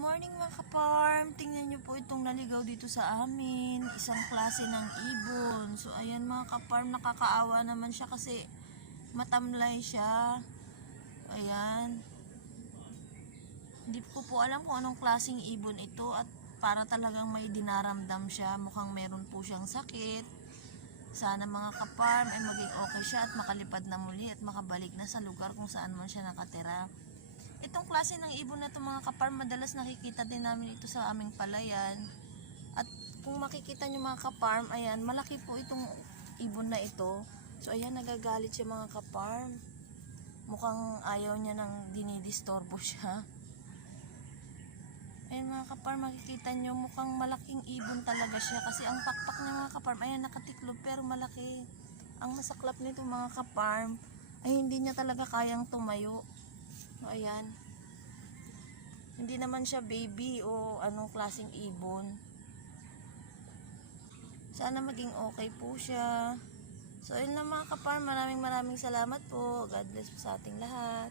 morning mga ka-farm. Tingnan nyo po itong naligaw dito sa amin. Isang klase ng ibon. So ayan mga ka-farm, nakakaawa naman siya kasi matamlay siya. Ayan. Hindi ko po alam kung anong klaseng ibon ito at para talagang may dinaramdam siya. Mukhang meron po siyang sakit. Sana mga ka-farm ay maging okay siya at makalipad na muli at makabalik na sa lugar kung saan man siya nakatira. Itong klase ng ibon na ito mga ka-farm, madalas nakikita din namin ito sa aming palayan. At kung makikita nyo mga ka-farm, ayan, malaki po itong ibon na ito. So ayan, nagagalit siya mga ka-farm. Mukhang ayaw niya nang dinidistorbo siya. Ayan mga ka-farm, makikita nyo, mukhang malaking ibon talaga siya. Kasi ang pakpak niya mga ka-farm, ayan, nakatiklop pero malaki. Ang masaklap nito mga ka-farm, ay hindi niya talaga kayang tumayo. Ayan. Hindi naman siya baby o anong klaseng ibon. Sana maging okay po siya. So, yun lang mga ka-farm. Maraming salamat po. God bless po sa ating lahat.